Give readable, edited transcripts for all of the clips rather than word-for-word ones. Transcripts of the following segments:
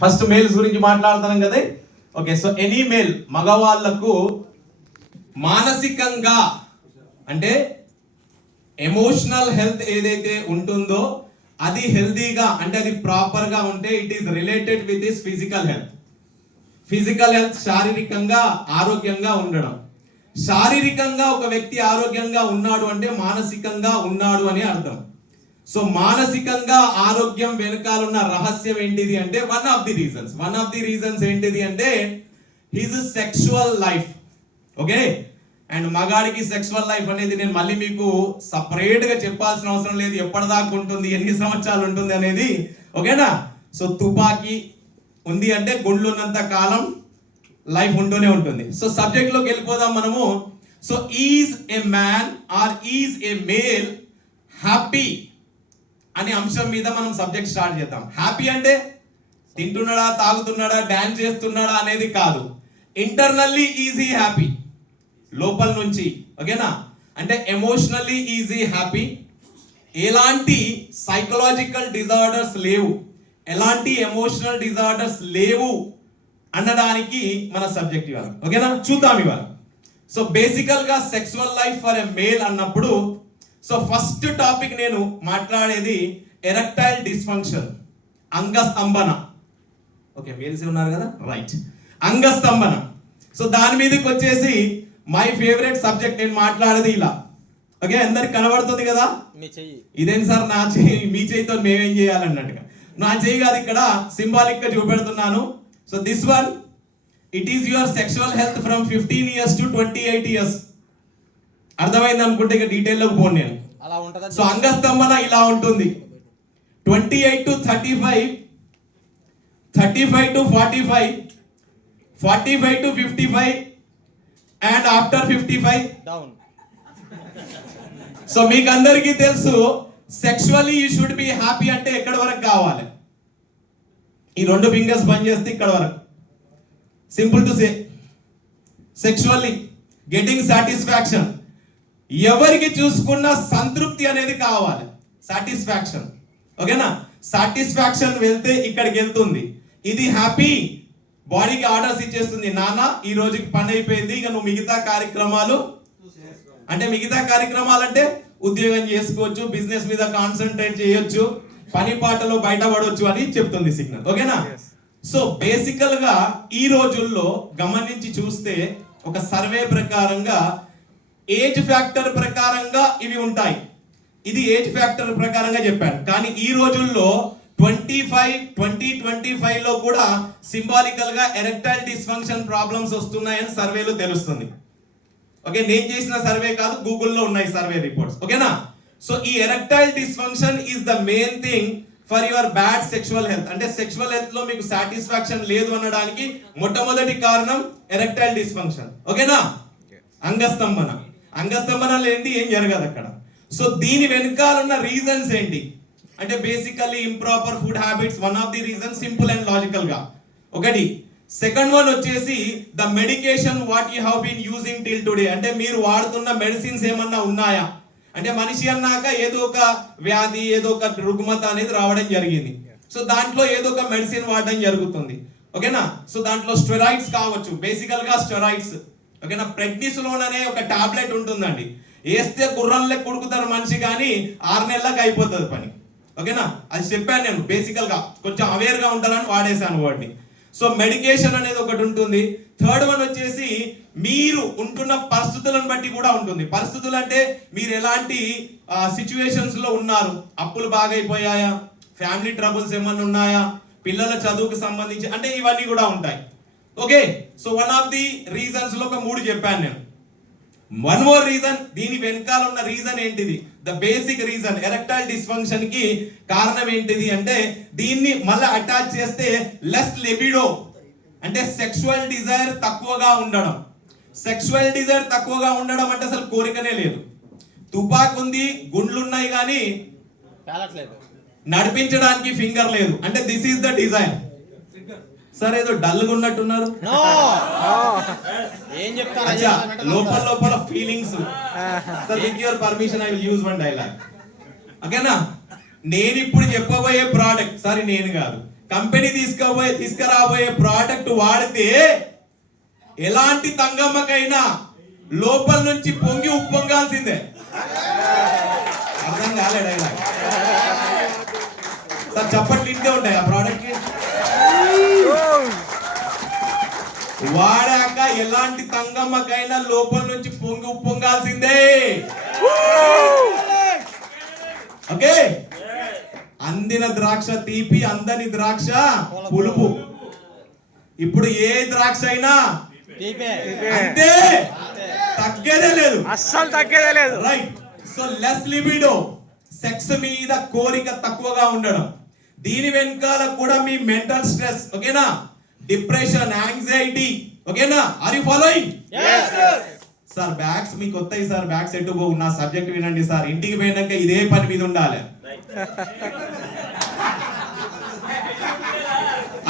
First males గురించి మాట్లాడుతున్నాం కదా. ఓకే, సో ఎనీ మేల్ మగవాళ్లకు మానసికంగా అంటే ఎమోషనల్ హెల్త్ ఏదైతే ఉంటుందో అది హెల్తీగా అంటే అది ప్రాపర్ గా ఉంటే it is related with his physical health. Physical health శారీరకంగా ఆరోగ్యంగా ఉండడం. శారీరకంగా ఒక వ్యక్తి ఆరోగ్యంగా ఉన్నాడు అంటే మానసికంగా ఉన్నాడు అని అర్థం. సో మానసికంగా ఆరోగ్యం వెనకాలన్న రహస్యం ఏంటిది అంటే వన్ ఆఫ్ ది రీజన్స్ ఏంటిది అంటే his sexual life. Okay, and మగాడికి సెక్షువల్ లైఫ్ అనేది నేను మళ్ళీ మీకు సపరేట్ గా చెప్పాల్సిన అవసరం లేదు, ఎప్పటిదాకా ఉంటుంది, ఎన్ని సంవత్సరాలు ఉంటుంది అనేది. ఓకేనా? సో తుపాకీ ఉంది అంటే గుండ్లు ఉన్నంత కాలం లైఫ్ ఉంటూనే ఉంటుంది. సో సబ్జెక్ట్ లోకి వెళ్ళిపోదాం మనము. So is a man or is a male happy అనే అంశం మీద మనం సబ్జెక్ట్ స్టార్ట్ చేద్దాం. హ్యాపీ అంటే తింటున్నాడా, తాగుతున్నాడా, డాన్స్ చేస్తున్నాడా అనేది కాదు. ఇంటర్నల్లీ ఈజీ హ్యాపీ, లోపల నుంచి. ఓకేనా? అంటే ఎమోషనల్లీ ఈజీ హ్యాపీ. ఎలాంటి సైకలాజికల్ డిజార్డర్స్ లేవు, ఎలాంటి ఎమోషనల్ డిజార్డర్స్ లేవు అనడానికి మన సబ్జెక్ట్ ఇవాళ. ఓకేనా? చూద్దాం ఇవాళ. సో బేసికల్ గా sexual life for a male అన్నప్పుడు సో ఫస్ట్ టాపిక్ నేను మాట్లాడేది ఎరెక్టైల్ డిస్ఫంక్షన్, అంగస్తంభన. ఓకే, మేల్స్ ఉన్నారు కదా, రైట్, అంగస్తంభన. సో దాని మీదకి వచ్చేసి మై ఫేవరెట్ సబ్జెక్ట్ నేను మాట్లాడేది ఇలా. ఓకే, అందరికి కనబడుతుంది కదా, ఇదేంటి సార్ నా చెయ్యి మీ చేయితో మేమేం చేయాలన్నట్టుగా. నా చెయ్యి కాదు, ఇక్కడ సింబాలిక్ గా చూపెడుతున్నాను. So this one it is your sexual health from 15 years to 28 years. అర్థమైంది అనుకుంటే ఇక డీటెయిల్ లోకి పోను నేను. సో అంగస్తంభన ఇలా ఉంటుంది. 28 to 35, 35 to 45, 45 to 55 and after 55 down. So మీకు అందరికీ తెలుసు sexually you should be happy అంటే ఎక్కడ వరకు కావాలి? ఈ రెండు ఫింగర్స్ బంద్ చేస్తే ఇక్కడ వరకు. Simple to say, sexually getting satisfaction. ఎవరికి చూసుకున్న సంతృప్తి అనేది కావాలి, సాటిస్ఫాక్షన్. ఓకేనా? సాటిస్ఫాక్షన్ వెళ్తే ఇక్కడికి వెళ్తుంది. ఇది హ్యాపీ బాడీకి ఆర్డర్స్ ఇచ్చేస్తుంది, నాన్న ఈ రోజుకి పని అయిపోయింది, ఇక నువ్వు మిగతా కార్యక్రమాలు అంటే ఉద్యోగం చేసుకోవచ్చు, బిజినెస్ మీద కాన్సన్ట్రేట్ చేయొచ్చు, పని పాటలో బయటపడవచ్చు అని చెప్తుంది సిగ్నల్. ఓకేనా? సో బేసికల్ గా ఈ రోజుల్లో గమనించి చూస్తే ఒక సర్వే ప్రకారంగా ఏజ్ ఫ్యాక్టర్ ప్రకారంగా ఇవి ఉంటాయి. ఇది ఏజ్ ఫ్యాక్టర్ ప్రకారంగా చెప్పాను, కానీ ఈ రోజుల్లో 2025 లో కూడా సింబాలికల్ గా ఎరెక్టైల్ డిస్ఫంక్షన్ ప్రాబ్లమ్స్ వస్తున్నాయని సర్వేలో తెలుస్తుంది. ఓకే, నేను చేసిన సర్వే కాదు, గూగుల్లో ఉన్నాయి సర్వే రిపోర్ట్స్. ఓకేనా? సో ఈ erectile dysfunction is the main thing for your bad sexual health. అంటే సెక్షువల్ హెల్త్ లో మీకు సాటిస్ఫాక్షన్ లేదు అనడానికి మొట్టమొదటి కారణం ఎరెక్టైల్ డిస్ఫంక్షన్. ఓకేనా? అంగస్తంభన లేనిది ఏం జరగదు అక్కడ. సో దీని వెనకాల ఉన్న రీజన్స్ ఏంటి అంటే basically improper food habits one of the reason, simple and logical గా ఒకటి. సెకండ్ వన్ వచ్చేసి the medication what you have been using till today. అంటే మీరు వాడుతున్న మెడిసిన్స్ ఏమన్నా ఉన్నాయా అంటే మనిషి అన్నాక ఏదో ఒక వ్యాధి, ఏదో ఒక రుగ్మత అనేది రావడం జరిగింది. సో దాంట్లో ఏదో ఒక మెడిసిన్ వాడడం జరుగుతుంది. ఓకేనా? సో దాంట్లో స్టెరాయిడ్స్ కావచ్చు, బేసికల్ గా స్టెరాయిడ్స్. ఓకేనా? ప్రెగ్నిసోలోన్ అనే ఒక టాబ్లెట్ ఉంటుందండి, వేస్తే గుర్రం లెక్క ఉడుకుతారు మనిషి, కానీ 6 నెలలకు అయిపోతుంది పని. ఓకేనా? అది చెప్పాను నేను, బేసికల్ గా కొంచెం అవేర్ గా ఉంటారని వాడేశాను వాడిని. సో మెడికేషన్ అనేది ఒకటి ఉంటుంది. థర్డ్ వన్ వచ్చేసి మీరు ఉంటున్న పరిస్థితులను బట్టి కూడా ఉంటుంది. పరిస్థితులు అంటే మీరు ఎలాంటి సిచ్యువేషన్స్ లో ఉన్నారు, అప్పులు బాగా అయిపోయాయా, ఫ్యామిలీ ట్రబుల్స్ ఏమన్నా ఉన్నాయా, పిల్లల చదువుకు సంబంధించి, అంటే ఇవన్నీ కూడా ఉంటాయి. Okay, so one of the reasons లో ఒక 3 చెప్పాను నేను. వన్ మోర్ రీజన్, దీని వెనకాల ఉన్న రీజన్ ఏంటిది, the basic reason erectile dysfunction కి కారణం ఏంటిది అంటే దీన్ని మళ్ళీ అటాచ్ చేస్తే లెస్ లిబిడో అంటే సెక్షువల్ డిజైర్ తక్కువగా ఉండడం. సెక్షువల్ డిజైర్ తక్కువగా ఉండడం అంటే అసలు కోరికనే లేదు. తుపాకు ఉంది, గుండ్లు ఉన్నాయి, కానీ నడిపించడానికి ఫింగర్ లేదు. అంటే this is the desire. Sir ఏదో డల్గా ఉన్నట్టున్నారు, లోపల feelings. Sir with your permission I will use one dialogue. ఓకేనా? నేను ఇప్పుడు చెప్పబోయే ప్రోడక్ట్, సారీ నేను కాదు, కంపెనీ తీసుకురాబోయే ప్రోడక్ట్ వాడితే ఎలాంటి తంగమ్మకైనా లోపల నుంచి పొంగి ఉప్పొంగాల్సిందే. అర్థం కాలేడు అయినా సార్ చప్పట్లు ఇంటే ఉంటాయి ఆ ప్రోడక్ట్ కి. వాడాక ఎలాంటి తంగమ్మకైనా లోపల నుంచి పొంగి ఉప్పొంగాల్సిందే. ఓకే, అందిన ద్రాక్ష తీపి, అందని ద్రాక్ష పులుపు. ఇప్పుడు ఏ ద్రాక్ష అయినా అంతే, తగ్గేదే లేదు, అస్సలు తగ్గేదే లేదు. Right. So less libido, sex మీద కోరిక తక్కువగా ఉండడం. దీని వెనకాల కూడా మీ మెంటల్ స్ట్రెస్, ఓకేనా, డిప్రెషన్, యాంగ్జైటీ, ఓకేనా. Are you following? Sir bags మీకు వస్తాయి సార్, బ్యాగ్స్ ఎటు పోవు, నా సబ్జెక్ట్ వినండి సార్. ఇంటికి పోయినాక ఇదే పని మీద ఉండాలి.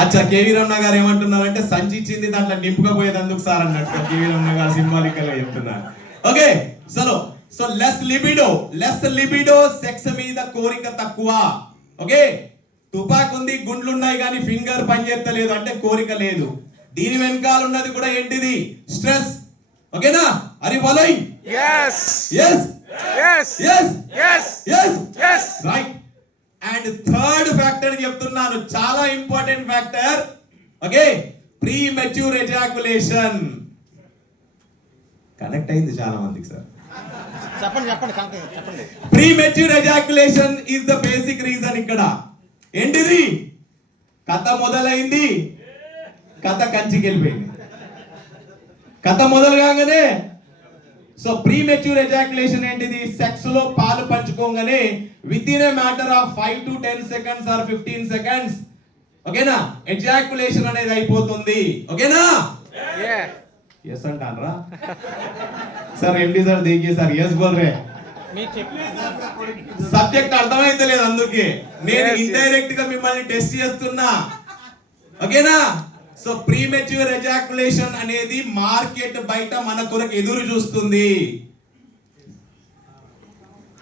అచ్చా, కేవీ రమణ గారు ఏమంటున్నారంటే సంచి ఇచ్చింది దాంట్లో నింపుకపోయేదందుకు సార్ అన్నట్టు కేవీ రమణ గారు సింబాలికల్ గా చెప్తున్నారు. Okay, so less libido, sex మీద కోరిక తక్కువ. ఓకే, తుపాకు ఉంది, గుండ్లు ఉన్నాయి కానీ ఫింగర్ పనిచేస్తలేదు అంటే కోరిక లేదు. దీని వెనకాల ఉన్నది కూడా ఏంటిది? స్ట్రెస్. ఓకేనా? Are you following? yes yes yes yes yes yes yes right. And third factor చెప్తున్నాను, చాలా important factor. Okay, premature ejaculation. Connect అయింది చాలా మందికి సార్. చెప్పండి. Premature ejaculation is the basic reason. ఇక్కడ ఏంటిది? కథ మొదలైంది, కథ కంచికి వెళ్ళిపోయింది. కథ మొదలు కాగానే సో ప్రీ మెచ్యూర్ ఎజాకులేషన్ ఏంటిది? సెక్స్ లో పాలు పంచుకోగానే with in a matter of 5 to 10 seconds or 15 seconds, ఓకేనా, ఎజాకులేషన్ అనేది అయిపోతుంది. ఓకేనా? ఎస్ అంటారా సార్? ఎండి సార్ దేఖిए సార్, ఎస్ బోల్ రే. సబ్జెక్ట్ అర్థమైతే లేదు, అందుకే నేను ఇండైరెక్ట్ గా మిమ్మల్ని టెస్ట్ చేస్తున్నా. ఓకేనా? సో ప్రీమెచ్యూర్ ఎజాకులేషన్ అనేది మార్కెట్ బయట మన కొరకు ఎదురు చూస్తుంది.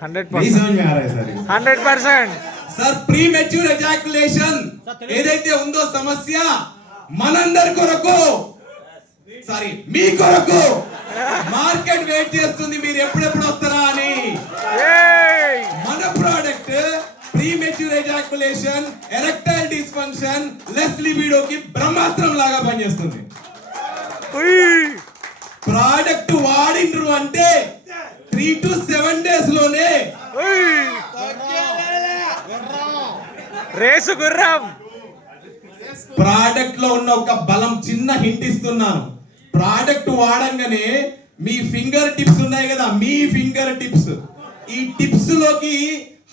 100% సార్ ప్రీమెచ్యూర్ ఎజాకులేషన్ ఏదైతే ఉందో సమస్య, మనందరి కొరకు, సారీ మీ కొరకు మార్కెట్ వెయిట్ చేస్తుంది, మీరు ఎప్పుడెప్పుడు వస్తారా అని. మన product premature ejaculation, erectile dysfunction, less లిబిడోకి బ్రహ్మాస్త్రం లాగా పనిచేస్తుంది. ప్రోడక్ట్ వాడిండ్రు అంటే 3 to 7 days లోనే రేసు గుర్రం. ప్రోడక్ట్ లో ఉన్న ఒక బలం, చిన్న హింట్ ఇస్తున్నాను. ప్రోడక్ట్ వాడంగానే మీ ఫింగర్ టిప్స్ ఉన్నాయి కదా, మీ ఫింగర్ టిప్స్, ఈ టిప్స్ లోకి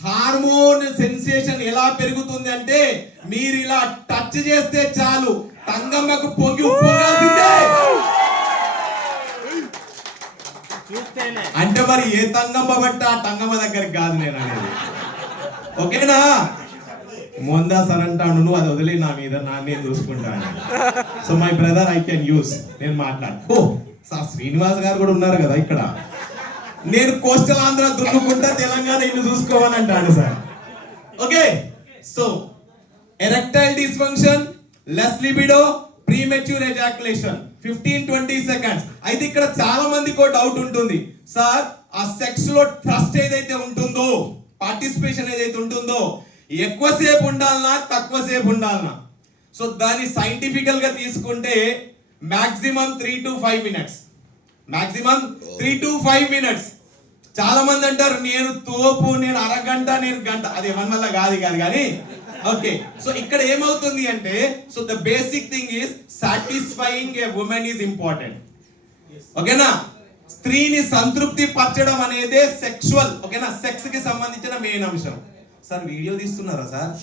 హార్మోన్ సెన్సేషన్ ఎలా పెరుగుతుంది అంటే మీరు ఇలా టచ్ చేస్తే చాలు తంగమ్మకు పొంగి ఉప్పొంగాల్సిందే. అంటే మరి ఏ తంగమ్మ బట్ట ఆ తంగమ్మ దగ్గరికి కాదు నేను అనేది. ఓకేనా? మొందా సార్ అంటాను, నువ్వు అది వదిలే నా మీద, నేను చూసుకుంటాను. So my brother I can use, నేను మాట్లాడు. ఓ సార్ శ్రీనివాస్ గారు కూడా ఉన్నారు కదా ఇక్కడ, నేను కోస్టల్ ఆంధ్ర దున్నుకుంటా, తెలంగాణ ఇల్లు చూసుకోవాలని అంటాడు sir. Okay, so erectile dysfunction, less libido, premature ejaculation 15-20 seconds. అయితే ఇక్కడ చాలా మందికి డౌట్ ఉంటుంది, సార్ ఆ సెక్స్ లో ట్రస్ట్ ఏదైతే ఉంటుందో, పార్టిసిపేషన్ ఏదైతే ఉంటుందో, ఎక్కువసేపు ఉండాలనా తక్కువసేపు ఉండాలనా? సో దాన్ని సైంటిఫికల్ గా తీసుకుంటే maximum 3 to 5 minutes. Maximum 3 to 5 minutes. చాలా మంది అంటారు నేను తోపు, నేను అరగంట, నేను గంట. అది ఎవరి వల్ల కాదు కానీ ఓకే. సో ఇక్కడ ఏమవుతుంది అంటే, so the basic thing is satisfying A women is important. ఓకేనా? స్త్రీని సంతృప్తి పరచడం అనేదే సెక్సువల్, ఓకేనా, సెక్స్ కి సంబంధించిన మెయిన్ అంశం. సార్ వీడియో తీస్తున్నారా సార్?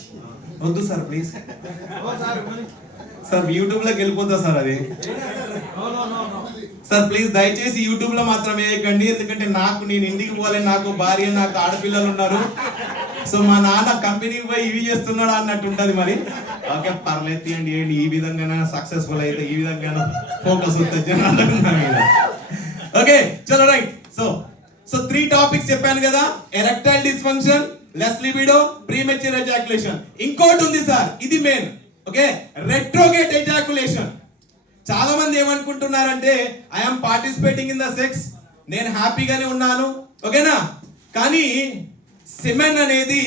వద్దు సార్ ప్లీజ్ సార్, యూట్యూబ్ లోకి వెళ్ళిపోతా సార్ అది. సార్ ప్లీజ్ దయచేసి యూట్యూబ్ లో మాత్రం వేయకండి, ఎందుకంటే నేను ఇంటికి పోలే, నాకు భార్య, నాకు ఆడపిల్లలు ఉన్నారు. సో మా నాన్న కంపెనీకి పోయి ఇవి చేస్తున్నాడు అన్నట్టు ఉంటది. మరి ఓకే పర్లేదు తీయండి, ఏంటి ఈ విధంగా సక్సెస్ఫుల్ అయితే ఈ విధంగా ఫోకస్ వస్తుంది. ఓకే చలో రైట్. సో 3 టాపిక్స్ చెప్పాను కదా, erectile dysfunction, less libido, premature ejaculation. ఇంకోటి ఉంది సార్, ఇది మెయిన్ ఓకే, రెట్రోగేట్ ఎజాకులేషన్. చాలా మంది ఏమనుకుంటున్నారంటే I'm participating in the sex, నేను హ్యాపీగానే ఉన్నాను, ఓకేనా, కానీ సెమెన్ అనేది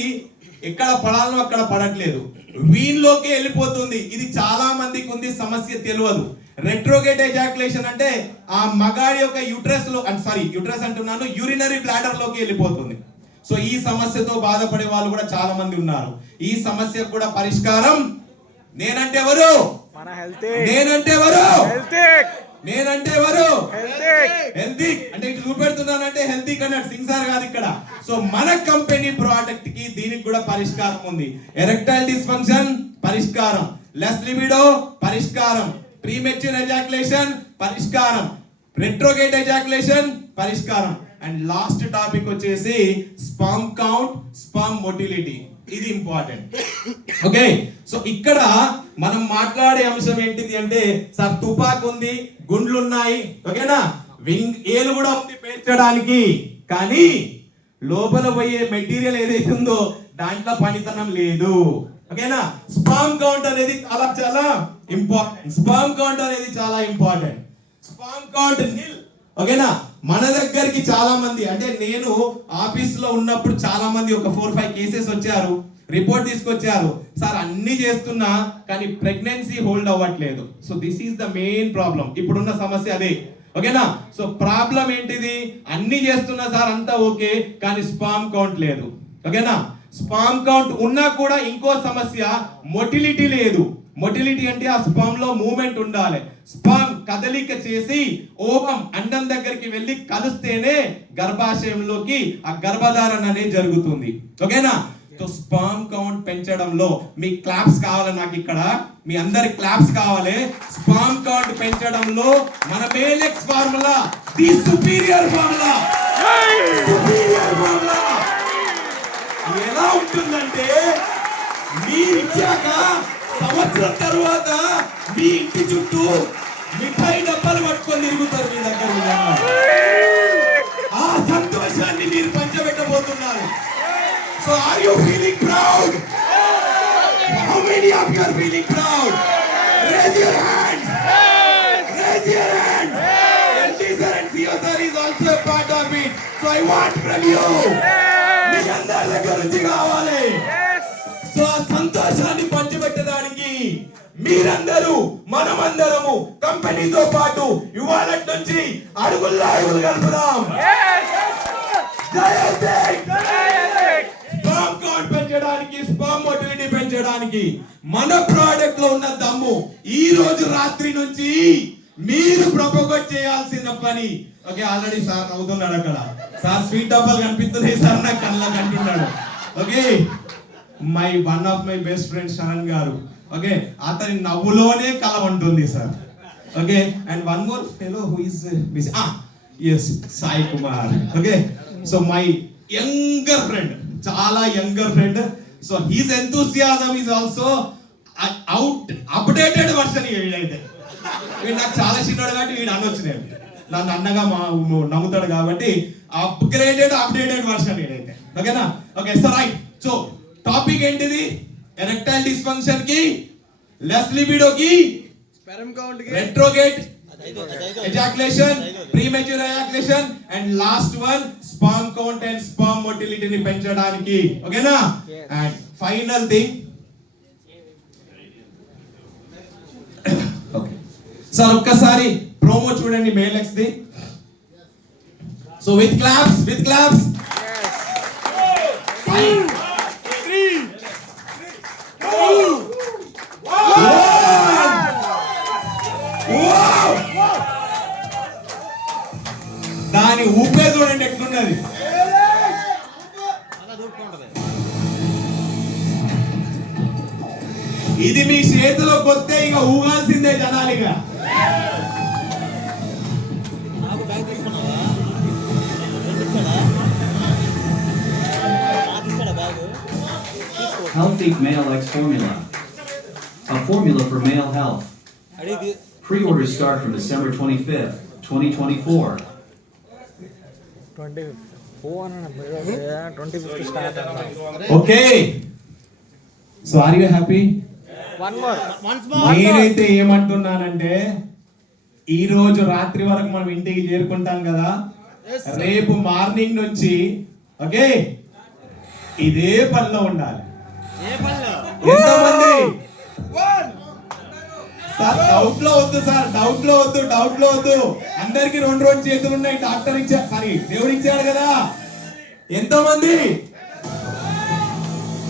ఎక్కడ పడాలో అక్కడ పడట్లేదు, వీన్లోకి వెళ్ళిపోతుంది. ఇది చాలా మందికి ఉంది, సమస్య తెలియదు. రెట్రోగేట్ ఎజాకులేషన్ అంటే ఆ మగాడి యొక్క యూట్రస్ అంటున్నాను, యూరినరీ బ్లాడర్ లోకి వెళ్ళిపోతుంది. సో ఈ సమస్యతో బాధపడే వాళ్ళు కూడా చాలా మంది ఉన్నారు. ఈ సమస్యకు కూడా పరిష్కారం నేనంటే ఎవరు? మన హెల్త్. నేనంటే ఎవరు? హెల్త్. నేనంటే ఎవరు? హెల్త్. అంటే ఇటు చూపెడుతున్నానంటే హెల్తీ అన్నట్టు సింగ్సార్ కాదు ఇక్కడ. సో మన కంపెనీ ప్రోడక్ట్ కి దీనికి కూడా పరిష్కారం ఉంది. ఎరెక్టైల్ డిస్ఫంక్షన్ పరిష్కారం, లెస్ లిబిడో పరిష్కారం, ప్రీమెచ్యూర్ ఎజాకులేషన్ పరిష్కారం, రెట్రోగేట్ ఎజాకులేషన్ పరిష్కారం. అండ్ లాస్ట్ టాపిక్ వచ్చేసి స్పర్మ్ కౌంట్, స్పర్మ్ మొటిలిటీ. ఇది ఇంపార్టెంట్. ఓకే, సో ఇక్కడ మనం మాట్లాడే అంశం ఏంటిది అంటే, సార్ తుపాకు ఉంది, గుండ్లు ఉన్నాయి, ఓకేనా, ఏలు కూడా ఉంది పేర్చడానికి, కానీ లోపల పోయే మెటీరియల్ ఏదైతే ఉందో దాంట్లో పనితనం లేదు, ఓకేనా. స్పర్మ్ కౌంట్ అనేది చాలా చాలా ఇంపార్టెంట్. స్పర్మ్ కౌంట్ అనేది చాలా ఇంపార్టెంట్. స్పర్మ్ కౌంట్ నిల్, ఓకేనా. మన దగ్గరికి చాలా మంది, అంటే నేను ఆఫీస్ లో ఉన్నప్పుడు చాలా మంది ఒక 4-5 కేసెస్ వచ్చారు, రిపోర్ట్ తీసుకొచ్చారు, సార్ అన్ని చేస్తున్నా కానీ ప్రెగ్నెన్సీ హోల్డ్ అవ్వట్లేదు. So this is the main problem, ఇప్పుడున్న సమస్య అదే, ఓకేనా. సో ప్రాబ్లం ఏంటిది, అన్ని చేస్తున్నా సార్ అంతా ఓకే, కానీ స్పర్మ్ కౌంట్ లేదు, ఓకేనా. స్పర్మ్ కౌంట్ ఉన్నా కూడా ఇంకో సమస్య, మొటిలిటీ లేదు. మొటిలిటీ అంటే ఆ స్పర్మ్ లో మూవ్మెంట్ ఉండాలి. స్పర్మ్ కదలిక చేసి ఓవం అండం దగ్గరికి వెళ్ళి కలిస్తేనే గర్భాశయంలోకి ఆ గర్భధారణ అనేది జరుగుతుంది, ఓకేనా. సో స్పర్మ్ కౌంట్ పెంచడంలో మీ క్లాప్స్ కావాలి, నాకు ఇక్కడ మీ అందరి క్లాప్స్ కావాలి. స్పర్మ్ కౌంట్ పెంచడంలో మన Malex formula, the superior formula, superior formula ఎలా ఉంటుందంటే, మీరు ఇచ్చాక సంవత్సరం తర్వాత మీ ఇంటి చుట్టూ మిఠాయి డబ్బాలు పట్టుకొని తిరుగుతారు మీ దగ్గర. ఆ సంతోషాన్ని మీరు పంచబెట్టబోతున్నారు. So are you feeling proud? How many of you are feeling proud? Raise your hands. Raise your hand. And Teaser and CEO sir is also a part of it. So I want from you. మీ అందరి దగ్గర నుంచి కావాలి. So ఆ సంతోషాన్ని పంచిపెట్టడానికి మీరందరూ, మనమందరము కంపెనీతో పాటు ఇవాళ నుంచి అడుగుల్లో అడుగులు కలుపుదాం. స్పర్మ్ కౌంట్ పెంచడానికి, స్పర్మ్ మొటిలిటీ పెంచడానికి మన ప్రోడక్ట్ లో ఉన్న దమ్ము ఈ రోజు రాత్రి నుంచి మీరు ప్రొపగేట్ చేయాల్సిన పని. ఓకే, ఆల్రెడీ సార్ నవ్వుతున్నాడు అక్కడ. సార్ స్వీట్ డబ్బాలు కనిపిస్తున్నాయి సార్, నాకు కళ్ళకి అంటున్నాడు. Okay, one of my best friend Sharan garu, okay, అతని నవ్వులోనే కళ ఉంటుంది sir. Okay, and one more fellow who is yes Sai Kumar. Okay, so my younger friend, చాలా younger friend. So his enthusiasm is also updated version. వీడైతే వీడు నాకు చాలా చిన్నోడు కాబట్టి వీడు అనొచ్చు, నేను నన్ను అన్నగా నమ్ముతాడు కాబట్టి అప్డేటెడ్ వర్షన్ వీడైతే, ఓకేనా. Okay, so right. So topic ఏంటిది, ఎరెక్టైల్ డిస్ఫంక్షన్ కి, లెస్ లిబిడో కి, స్పెర్మ్ కౌంట్ కి, retrograde ejaculation, premature ejaculation, and last one sperm count and sperm motility ni పెంచడానికి, ఓకేనా. And final thing, okay sir ఒక్కసారి promo చూడండి మేలెక్స్ ది. So with claps, with claps. దాని ఊపే చూడండి ఎట్లున్నది. ఇది మీ చేతిలో కొత్తే ఇక ఊగాల్సిందే జనాలిగా. Healthy Male X Formula, a formula for male health. Pre-orders start from December 25th, 2024. 25th start. Okay. So are you happy? One more నేనైతే ఏమంటున్నానంటే ఈ రోజు రాత్రి వరకు మనం ఇంటికి చేరుకుంటాం కదా, రేపు మార్నింగ్ నుంచి ఓకే ఇదే పనిలో ఉండాలి. ఎంతమంది సార్ డౌట్ లో వద్దు, సార్ డౌట్ లో వద్దు. అందరికి రెండు చేతులు ఉన్నాయి, డాక్టర్ ఇచ్చారు సారీ దేవుడు ఇచ్చాడు కదా. ఎంతమంది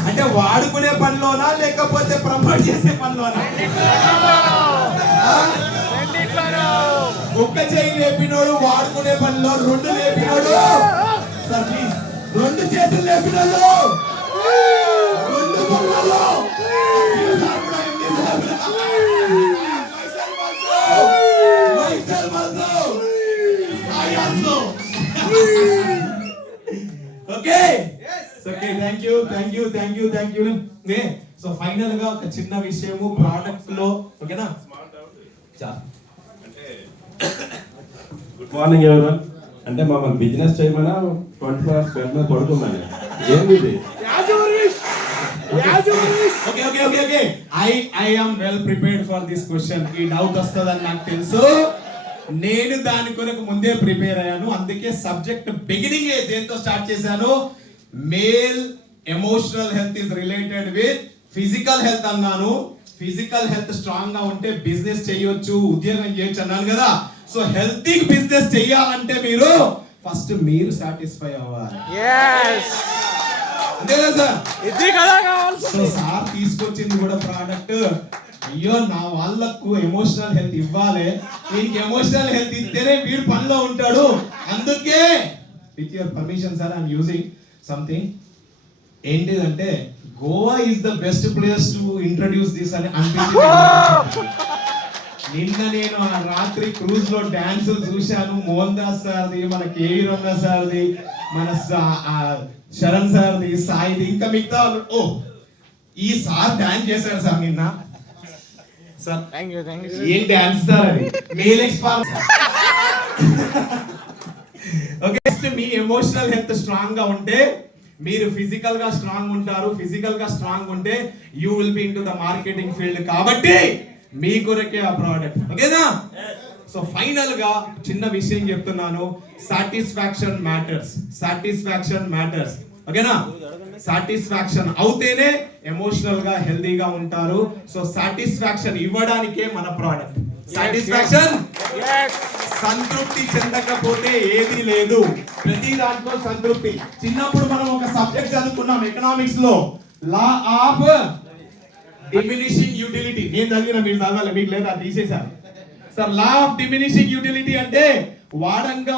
అంటే వాడుకునే పనిలోనా లేకపోతే ప్రమోట్ చేసే పనిలోనా? ఒక్క చేయి లేపినోడు వాడుకునే పనిలో, రెండు లేపినోడు సార్ ప్లీజ్ రెండు చేతులు లేపినోడు రెండు పనులలో okay okay thank you. So final గా ఒక చిన్న విషయము ప్రోడక్ట్ లో ఓకేనా. Good morning everyone. అంటే మమ్మల్ని బిజినెస్ చేయమన్నా 24 hours బెడ్ మీద పడుకోమని ఏంది ఇది? Okay I am well prepared for this question. ఈ డౌట్ వస్తుందని నాకు తెలుసు, నేను దాని కొరకు ముందే ప్రిపేర్ అయ్యాను. అందుకే సబ్జెక్ట్ బిగినింగ్ దేంతో స్టార్ట్ చేశాను, male emotional health is related with physical health అన్నాను. ఫిజికల్ హెల్త్ స్ట్రాంగ్ గా ఉంటే బిజినెస్ చేయొచ్చు, ఉద్యోగం చేయొచ్చు అన్నాను కదా. సో హెల్తీ బిజినెస్ చెయ్యాలంటే మీరు ఫస్ట్ మీరు సాటిస్ఫై అవ్వాలి. అంతే కదా సార్? ఇది కదా కావాలి. సో సార్ తీసుకొచ్చింది కూడా ప్రోడక్ట్, అయ్యో నా వాళ్ళకు ఎమోషనల్ హెల్త్ ఇవ్వాలి, వీడికి ఎమోషనల్ హెల్త్ ఇస్తేనే వీడు పనిలో ఉంటాడు. అందుకే with your permission sir I'm using something. ఏంటిదంటే Goa is the best place to introduce this అని అనిపించింది. నిన్న నేను ఆ రాత్రి క్రూజ్ లో డాన్సులు చూశాను. మోహన్ దాస్ సార్ది, మన కేవీ రంగా సార్ది, మన శరణ్ సార్ది, సాయిది, ఇంకా మిగతా ఓ ఈ సార్ డాన్స్ చేశారు సార్ నిన్న. సార్ థ్యాంక్ యూ ఏం డాన్స్ సార్ అది, మేల్ ఎక్స్పర్ట్. ఓకే మీ ఎమోషనల్ హెల్త్ స్ట్రాంగ్ గా ఉంటే మీరు ఫిజికల్ గా స్ట్రాంగ్ ఉంటారు. ఫిజికల్ గా స్ట్రాంగ్ ఉంటే you will be in to the marketing field. కాబట్టి మీ కొరకే ఆ ప్రోడక్ట్ ఓకేనా. సో ఫైనల్ గా చిన్న విషయం చెప్తున్నాను, సాటిస్ఫాక్షన్ మ్యాటర్స్ ఓకేనా. సాటిస్ఫాక్షన్ అవుతేనే ఎమోషనల్ గా హెల్దీగా ఉంటారు. సో సాటిస్ఫాక్షన్ ఇవ్వడానికే మన ప్రోడక్ట్. సాటిస్ఫాక్షన్ సంతృప్తి చెందకపోతే ఏది లేదు, ప్రతి దాంట్లో సంతృప్తి. చిన్నప్పుడు మనం ఒక సబ్జెక్ట్ చదువుకున్నాం ఎకనామిక్స్ లో, లా ఆఫ్ డిమినిషింగ్ యూటిలిటీ. నేను చదివిన మీరు చదవాలి, మీకు లేదా తీసేశారు sir. Law of diminishing utility అంటే వాడంగా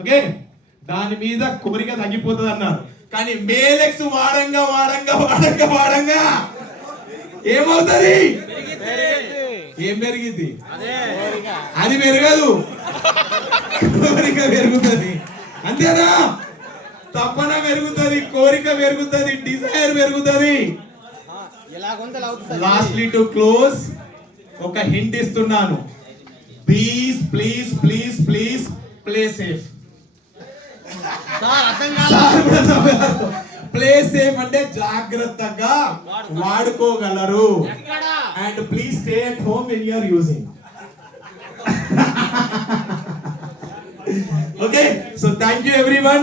ఓకే దాని మీద కోరిక తగ్గిపోతుంది అన్నారు. కానీ మేలెక్స్ వాడంగా ఏమవుతుంది? ఏం పెరిగింది? అది పెరగదు, కోరిక పెరుగుతుంది. అంతేనా? తపన పెరుగుతుంది, కోరిక పెరుగుతుంది, డిజైర్ పెరుగుతుంది. లాస్ట్లీ టు క్లోజ్ ఒక హింట్ ఇస్తున్నాను, please play safe. Play safe అంటే జాగ్రత్తగా వాడుకోగలరు. And please stay at home when you are using. Okay, so thank you everyone.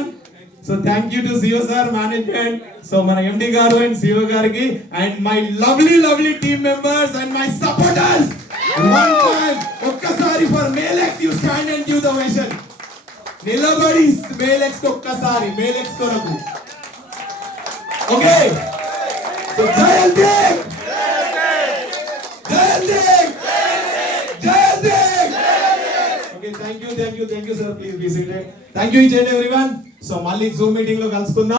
So thank you to CEO sir, management, so మన MD గారు and CEO గారికి, and my lovely team members and my supporters. One time ఒక్కసారి for Malex you stand and give the ovation. నిలబడి Malex ఒక్కసారి Malex కొరకు. Okay, so జయంతిక్ Okay, thank you sir, please be seated. Thank you each and everyone. So మళ్ళీ Zoom meeting లో కలుసుకుందాం.